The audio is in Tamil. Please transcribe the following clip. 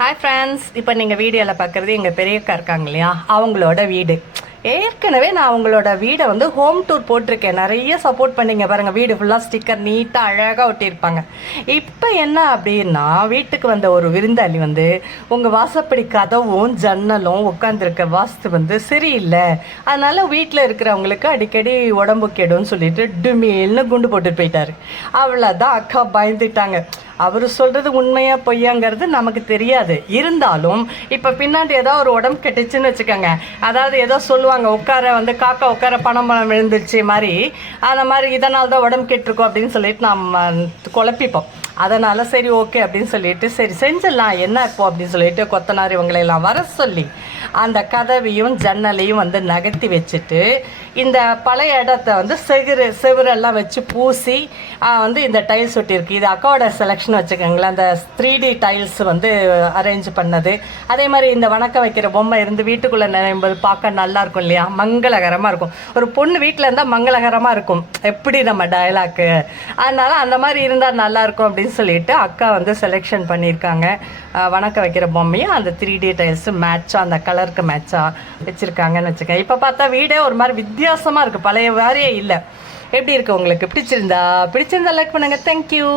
ஹாய் ஃப்ரெண்ட்ஸ், இப்போ நீங்கள் வீடியோவில் பார்க்குறது எங்கள் பெரியக்கா இருக்காங்க இல்லையா, அவங்களோட வீடு. ஏற்கனவே நான் அவங்களோட வீடை வந்து ஹோம் டூர் போட்டிருக்கேன். நிறைய சப்போர்ட் பண்ணிங்க பாருங்கள். வீடு ஃபுல்லாக ஸ்டிக்கர் நீட்டாக அழகாக ஒட்டியிருப்பாங்க. இப்போ என்ன அப்படின்னா, வீட்டுக்கு வந்த ஒரு விருந்தாளி வந்து உங்கள் வாசப்படி கதவும் ஜன்னலும் உட்காந்துருக்க வாஸ்து வந்து சரியில்லை, அதனால் வீட்டில் இருக்கிறவங்களுக்கு அடிக்கடி உடம்பு கெடுன்னு சொல்லிட்டு டுமேல்னு குண்டு போட்டுட்டு போயிட்டாரு. அவ்வளோதான், அக்கா பயந்துட்டாங்க. அவர் சொல்கிறது உண்மையா பொய்யாங்கிறது நமக்கு தெரியாது. இருந்தாலும் இப்போ பின்னாடி ஏதோ ஒரு உடம்பு கெட்டுச்சுன்னு வச்சுக்கோங்க, அதாவது ஏதோ சொல்லுவாங்க, உட்கார வந்து காக்கா உட்கார பணம் விழுந்துருச்சு மாதிரி, அந்த மாதிரி இதனால் தான் உடம்பு கெட்டிருக்கோம் அப்படின்னு சொல்லிட்டு நம்ம குழப்பிப்போம். அதனால் சரி ஓகே அப்படின்னு சொல்லிட்டு சரி செஞ்சிடலாம் என்ன இப்போ அப்படின்னு சொல்லிட்டு கொத்தனார் இவங்களையெல்லாம் வர சொல்லி அந்த கதவையும் ஜன்னலையும் வந்து நகர்த்தி வச்சுட்டு இந்த பழைய இடத்த வந்து செவுரெல்லாம் வச்சு பூசி வந்து இந்த டைல்ஸ் ஒட்டியிருக்கு. இது அக்காவோட செலெக்ஷன் வச்சுக்கோங்களேன். அந்த 3D டைல்ஸ் வந்து அரேஞ்ச் பண்ணது. அதே மாதிரி இந்த வணக்கம் வைக்கிற பொம்மை இருந்து வீட்டுக்குள்ளே நினைம்போது பார்க்க நல்லா இருக்கும் இல்லையா, மங்களகரமாக இருக்கும். ஒரு பொண்ணு வீட்டில் இருந்தால் மங்களகரமாக இருக்கும், எப்படி நம்ம டயலாக்கு. அதனால் அந்த மாதிரி இருந்தால் நல்லாயிருக்கும் அப்படின்னு சொல்லிட்டு அக்கா வந்து செலெக்ஷன் பண்ணியிருக்காங்க. வணக்கம் வைக்கிற பொம்மையும் அந்த 3D டைல்ஸு மேட்சாக அந்த கலருக்கு மேட்சாக வச்சுருக்காங்கன்னு வச்சுக்கேன். இப்போ பார்த்தா வீடே ஒரு மாதிரி வித்தியாசமாக இருக்குது, பழைய மாதிரியே இல்லை. எப்படி இருக்குது உங்களுக்கு? பிடிச்சிருந்தா லைக் பண்ணுங்கள். தேங்க்யூ.